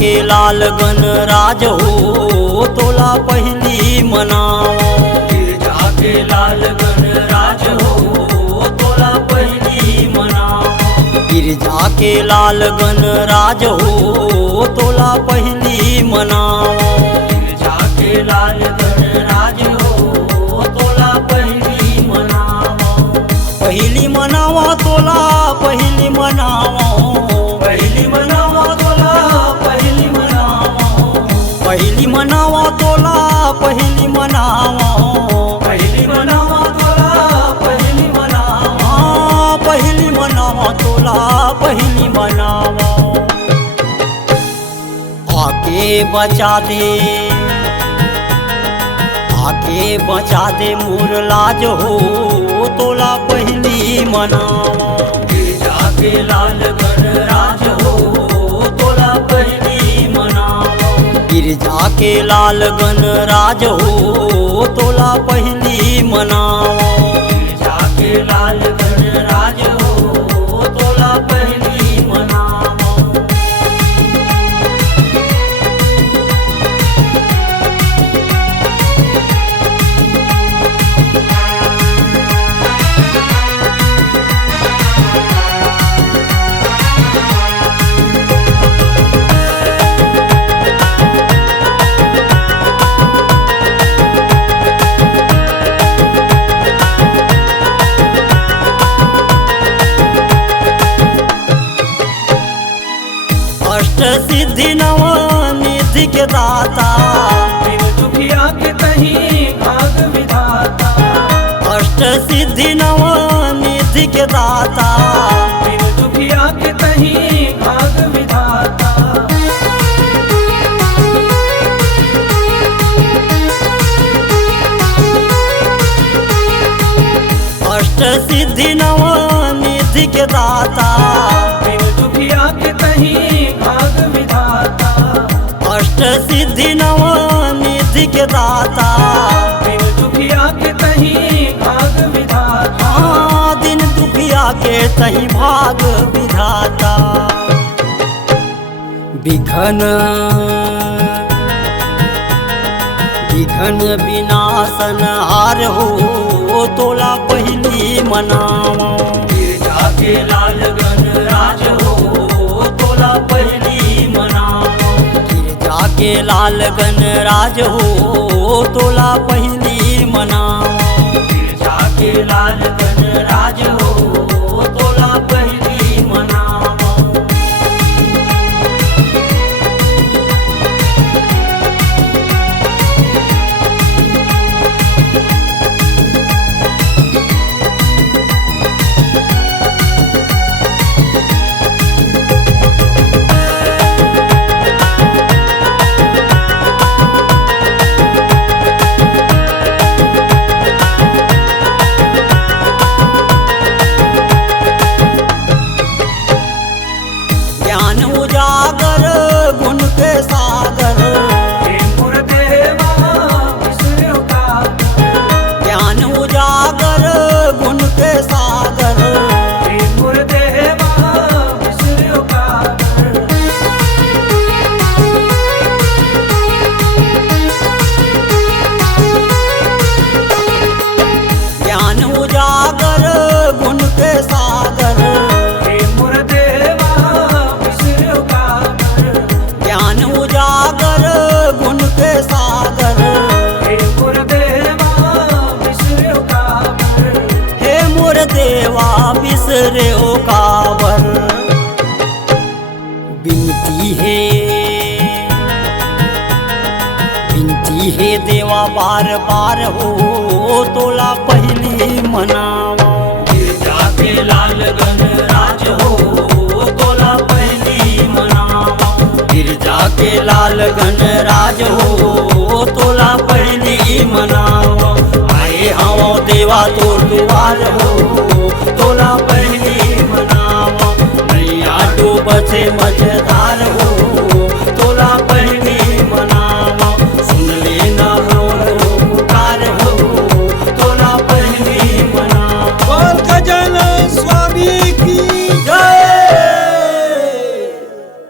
के लाल गणराज हो तोला पहली मनाओ। गिरजा के लाल गणराज हो तोला पहली मनाओ। गिरजा के लाल गणराज हो तोला पहली मनाओ। गिरजा के लाल गणराज हो तोला पहली मनाओ। पहली मनावा तोला पहली मनावा। पहली मनावा तोला पहली मनावा। पहली मनावा तोला पहली मनावा। पहली मनावा तोला पहली मनावा। पहली मनावा तोला पहली मनावा। आके बचा दे, आके बचा दे मोर लाज हो तोला पहली मनावा। गिरजा के लाल गणराज हो तोला पहली मनावा। गिरजा के लाल गणराज हो तोला पहली मनावा। गिरजा के लाल गणराज हो तोला पहली मनावा। अष्ट सिद्धि नव निधि के दाता, बिन दुखिया के तहीं भाग विधाता। अष्ट सिद्धि नव निधि के दाता, बिन दुखिया के तहीं भाग विधाता। अष्ट सिद्धि नव निधि के दाता, बिन दुखिया के तहीं भाग विधाता। अष्ट सिद्धि नव निधि के दाता, बिन दुखिया के तहीं भाग विधाता। हाँ दिन दुखिया के तहीं भाग विधाता। विघन विघन विनाशन हार हो तोला पहली मनावा। गिरजा के लाल गणराज हो तोला पहली मनावा। गिरजा के लाल गणराज हो तोला पहली मनावा। गिरजा के लाल गणराज हो तोला पहली मनावा। ज्ञान उजागर गुण के सागर, हे गुरुदेवा विसर्यो कागर। ज्ञान उजागर गुण के सागर, हे गुरुदेवा विसर्यो कागर। ज्ञान उजागर गुण के सागर, हे गुरुदेवा विसर्यो कागर। ज्ञान उजागर गुण के सागर। हे गुरुदेवा विसर्यो कागर। हे मोर देवा बिसरे ओ कावर। बिनती है बिनती है देवा बार बार हो तोला पहली मनावा। गिरजा के लाल गणराज हो तोला पहली मनावा। गिरजा के लाल गणराज हो तोला पहली मनावा। आए हवो देवा तोर दुआर हो तोला पहली मनावा। नैया डूब से मझधार